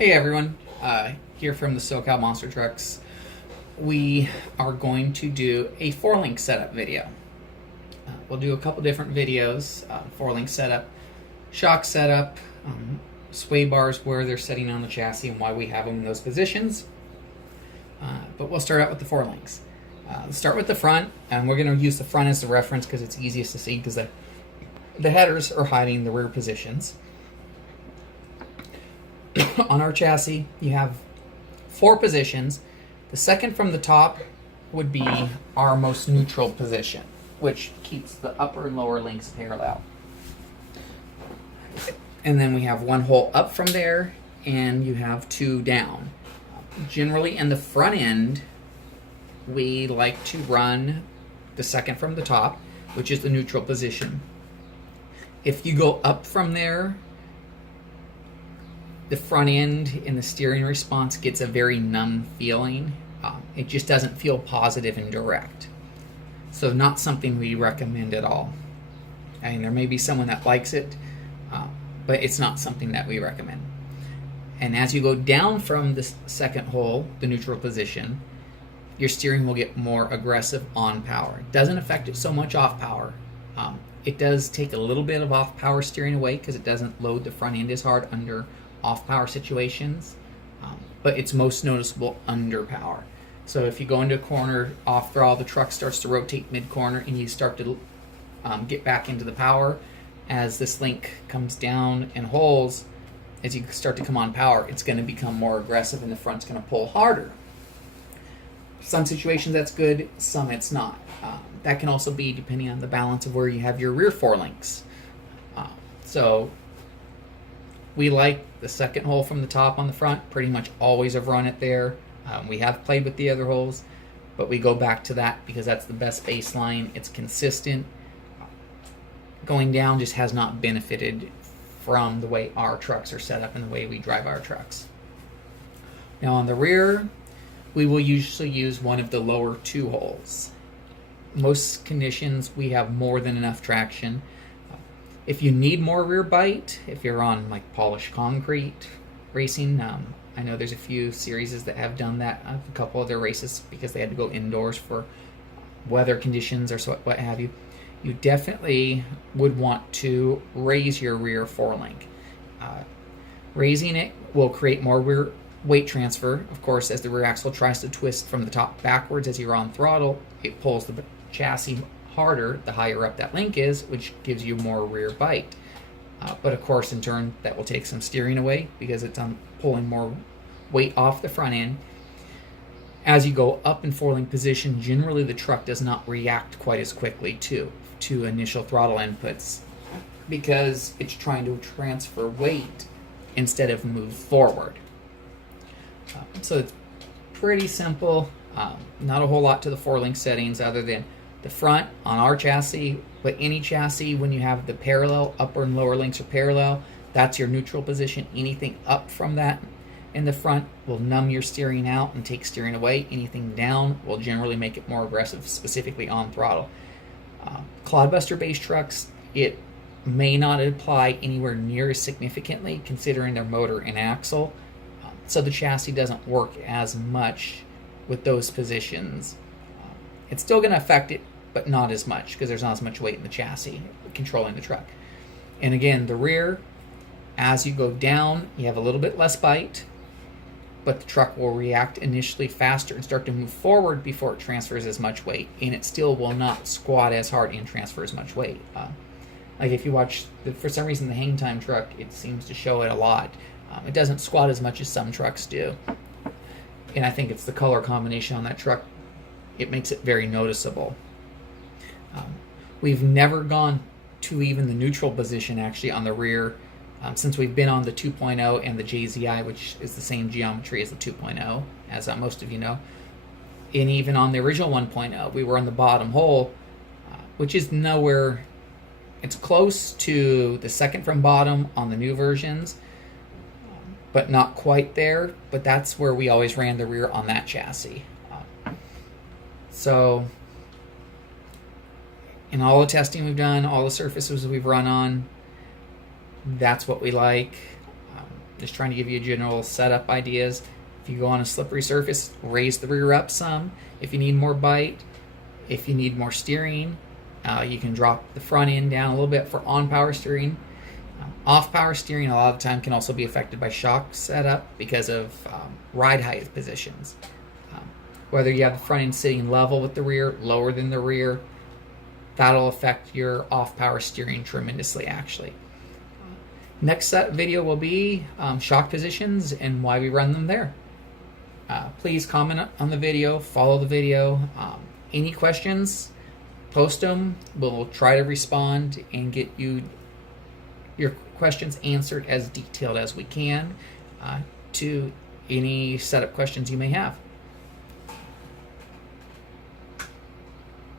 Hey everyone, here from the SoCal Monster Trucks. We are going to do a 4-link setup video. We'll do a couple different videos, 4-link setup, shock setup, sway bars where they're sitting on the chassis and why we have them in those positions. But we'll start out with the 4 links. Let's start with the front, and we're going to use the front as the reference because it's easiest to see because the headers are hiding the rear positions. On our chassis, you have 4 positions. The second from the top would be our most neutral position, which keeps the upper and lower links parallel. And then we have 1 hole up from there, and you have 2 down. Generally, in the front end, we like to run the second from the top, which is the neutral position. If you go up from there, the front end in the steering response gets a very numb feeling. It just doesn't feel positive and direct. So not something we recommend at all. I mean, there may be someone that likes it, but it's not something that we recommend. And as you go down from the second hole, the neutral position, your steering will get more aggressive on power. It doesn't affect it so much off power. It does take a little bit of off power steering away because it doesn't load the front end as hard under off power situations, but it's most noticeable under power. So if you go into a corner off throttle, the truck starts to rotate mid corner and you start to get back into the power. As this link comes down and holes, as you start to come on power, it's going to become more aggressive and the front's going to pull harder. Some situations that's good, some it's not. That can also be depending on the balance of where you have your rear 4 links. So we like the second hole from the top on the front, pretty much always have run it there. We have played with the other holes, but we go back to that because that's the best baseline. It's consistent. Going down just has not benefited from the way our trucks are set up and the way we drive our trucks. Now on the rear, we will usually use one of the lower 2 holes. Most conditions, we have more than enough traction. If you need more rear bite, if you're on like polished concrete racing, I know there's a few series that have done that. A couple of their races because they had to go indoors for weather conditions or what have you. You definitely would want to raise your rear 4-link. Raising it will create more rear weight transfer. Of course, as the rear axle tries to twist from the top backwards as you're on throttle, it pulls the chassis harder the higher up that link is, which gives you more rear bite. But of course, in turn, that will take some steering away because it's pulling more weight off the front end. As you go up in 4-link position, generally the truck does not react quite as quickly to initial throttle inputs because it's trying to transfer weight instead of move forward. So it's pretty simple. Not a whole lot to the 4-link settings other than the front on our chassis, but any chassis when you have the parallel, upper and lower links are parallel, that's your neutral position. Anything up from that in the front will numb your steering out and take steering away. Anything down will generally make it more aggressive, specifically on throttle. Clodbuster based trucks, it may not apply anywhere near as significantly considering their motor and axle. So the chassis doesn't work as much with those positions. It's still going to affect it, but not as much because there's not as much weight in the chassis controlling the truck. And again, the rear, as you go down, you have a little bit less bite, but the truck will react initially faster and start to move forward before it transfers as much weight, and it still will not squat as hard and transfer as much weight. Like if you watch, for some reason, the hang time truck, it seems to show it a lot. It doesn't squat as much as some trucks do. And I think it's the color combination on that truck. It makes it very noticeable. We've never gone to even the neutral position actually on the rear since we've been on the 2.0 and the JZI, which is the same geometry as the 2.0, as most of you know. And even on the original 1.0, we were on the bottom hole, which is nowhere. It's close to the second from bottom on the new versions, but not quite there. But that's where we always ran the rear on that chassis. So in all the testing we've done, all the surfaces we've run on, that's what we like. Just trying to give you general setup ideas. If you go on a slippery surface, raise the rear up some. If you need more bite, if you need more steering, you can drop the front end down a little bit for on power steering. Off power steering a lot of the time can also be affected by shock setup because of ride height positions. Whether you have the front end sitting level with the rear, lower than the rear, that'll affect your off power steering tremendously actually. Next video will be shock positions and why we run them there. Please comment on the video, follow the video. Any questions, post them. We'll try to respond and get you your questions answered as detailed as we can to any setup questions you may have.